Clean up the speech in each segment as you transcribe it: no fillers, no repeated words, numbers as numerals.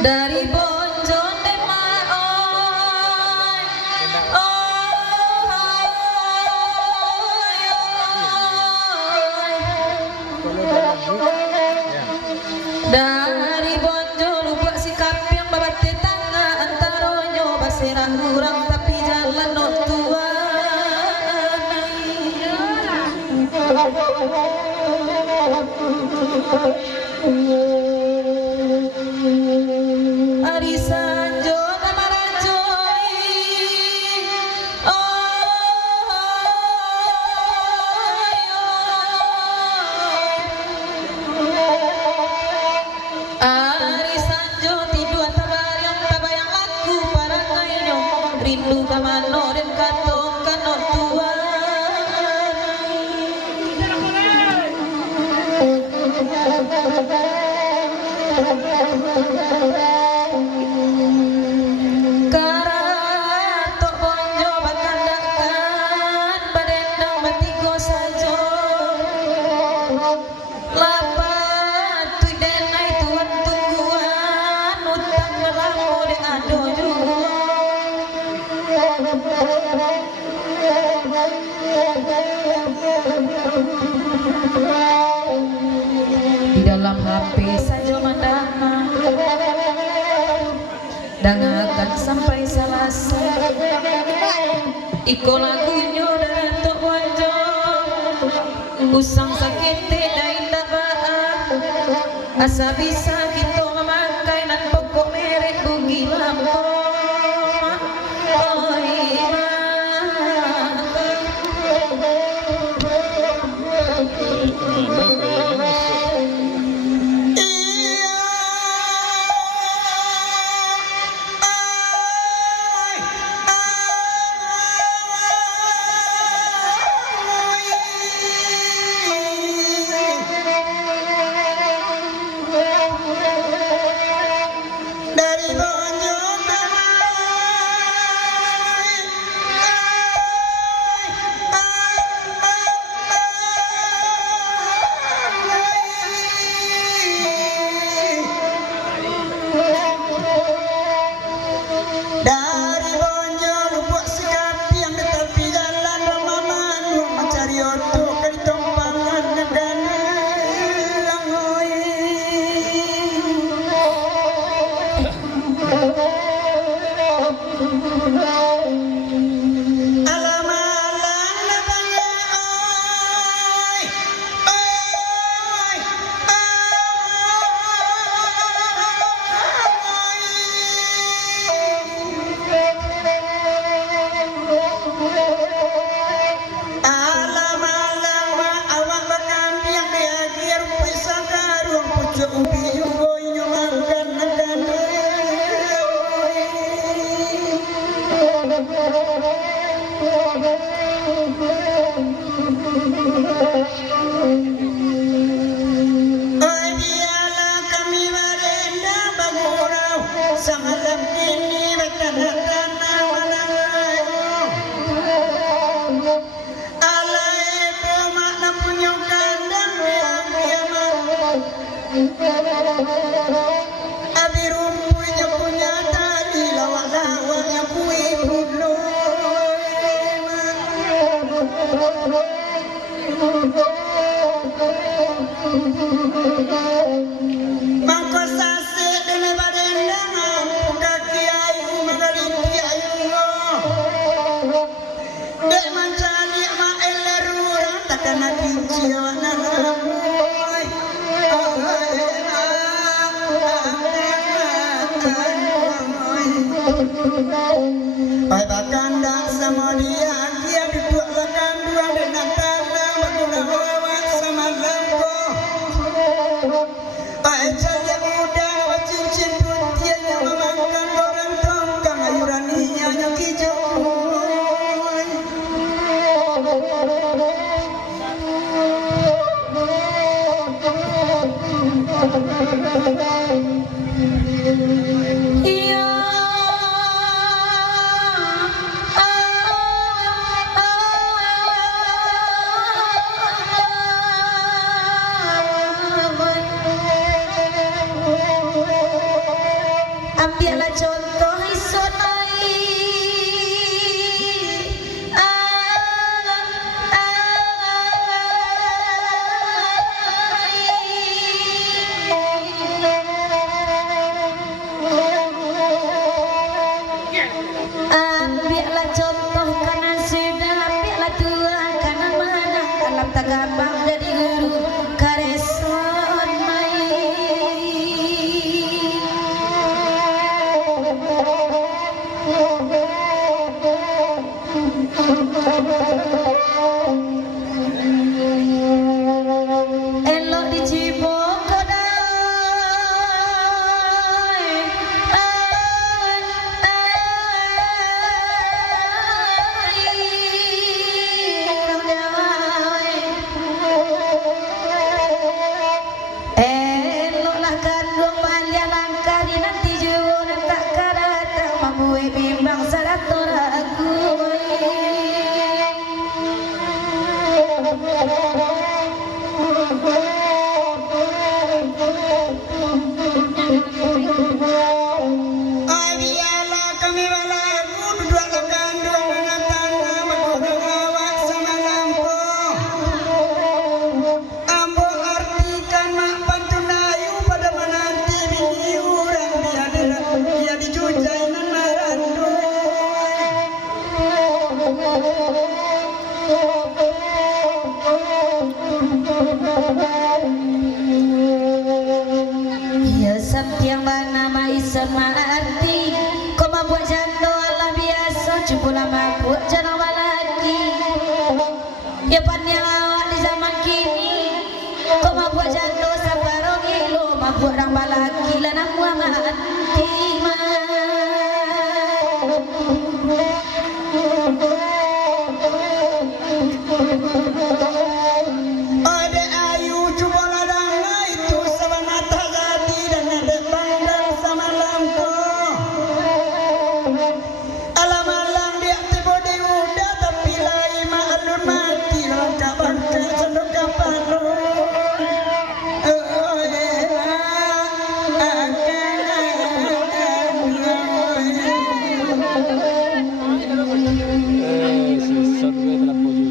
Dari Bonjon Demak dari Bonjo lupa sikap yang babat tetangga antaronyo basirah kurang tapi jalan no tua Arisanjo Kamarajoi Arisanjo tidur tabayang tabayang laku parangainya rindu kamano dan katong kano tua Karatok Bonjo bakandakan badendang batigo sajo lapat tui denai tuan tungguan utang melamu de ado di dalam HP saja mandana dangakan sampai Salasa iko lagunya dari Tok Bonjo usang sakit tidak indah baa asa bisa kita memakai nan pokok merek bugi lampu dari Bonjo lupuk sikap yang tepi jalan mamamu mencari otot dari tumpangan negara Bye bye. kandak sama dia dia duduk lakan dua dengan tanda baguna hawa sama langko ai saja muda cincin putihnya memakan orang tongkang ayuraninya nyakijau ambillah contoh isun ambillah contoh karena sudah ambillah tua karena mana alam tak gampang jadi guru kareson mai elok dicibok eloklah kandung balia langkah di nanti jauh dan tak kadata mampu bimbang salah toraku Abiyalah kami balagu duduk lakan dua dengan tanda baguna hawa sama langko ambo artikan mak pantunayu pada menanti bini urang dia dijujai nan marandu ya sabtiang bernama Isma arti kau buat jando Allah biasa cukup lama buat jano lagi ya pandang awak di zaman kini kau buat jando sabaro gilo buat orang balaki lana muama anti Ade ayu cuba ladang itu sama mata jadi dan ada pandang sama lampu. Alam-alam dia tiba di udah tapi lai ma'alun mati langkah bangkai sendok kapal.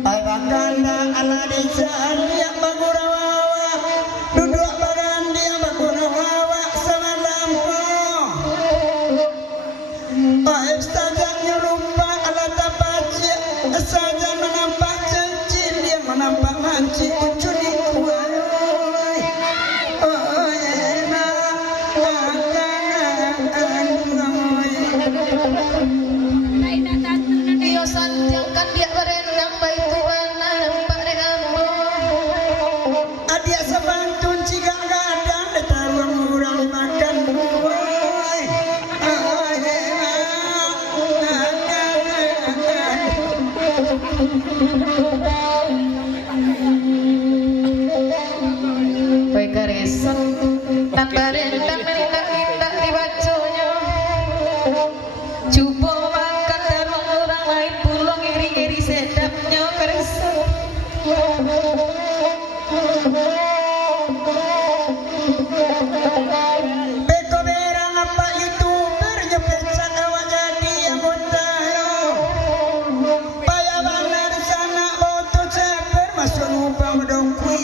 Ai baganda ala desa dia bagurawawa duduk bagan dia bagurawawa sama lampu ai saja lupa ala tapaci saja menampak cincin dia menampak manci ucuni kuai Iyo santiang kan dia berendang baik Tuhan nampak denganmu adia sabantun ciga gadang detaruang urang makan buai baik karesan tanpa rendang indah-indah dibaconya cuba makan terong orang lain pulang iri-iri sedapnya karesan beko berang apa youtuber nyepesan awak jadi yang tayo payah benar sana botol ceper masuk lubang dongkui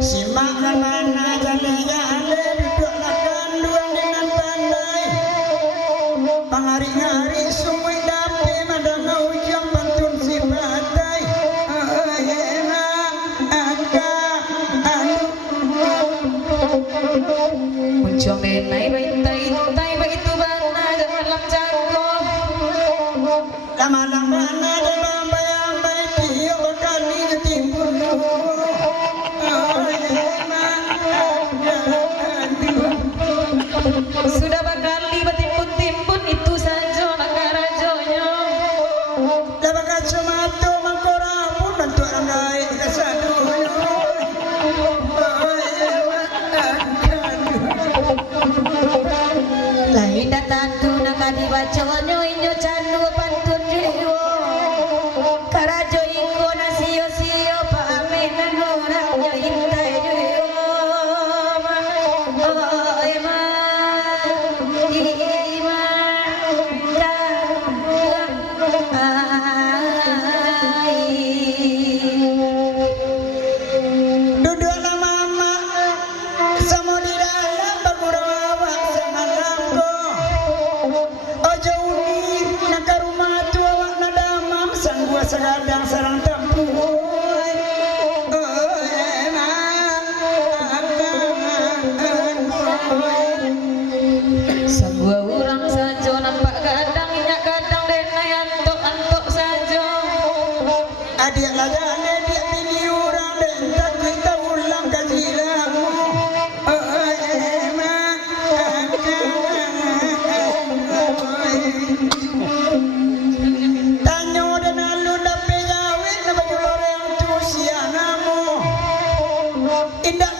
simak mana jadinya ada duduk lakan dua dengan pandai pangari-ngari sumui dapi madang ujang pantun si batai Suang denai baitai baitu bana jangan lam jago. Lama-lama ada lambai-lambai dia berkali ketimbun. Sudah bakali betimpun-timpun itu saja nakarajonya. Dapat kacamata mangkorapun untuk anggai kesadu. Lain datang tu nakadibaconyo inyo candu pantun jiwo. Karajo iko na siyo-siyo paamenan orangnya intai jiwo. Oh ema ima Duduklah mama sama di dalam bermurawak sama lamgo. Ojo uni nak ke rumah tu awak nak damam sang gua segadang sarang tempuh. Sebuah orang saja nampak kadang inyak kadang denai antok-antok saja. Adik lagane dia bini orang dan tak kita ulang kaji lamu. Tanyo dan alu dapat jawab nak baju orang tu sianamu. Indah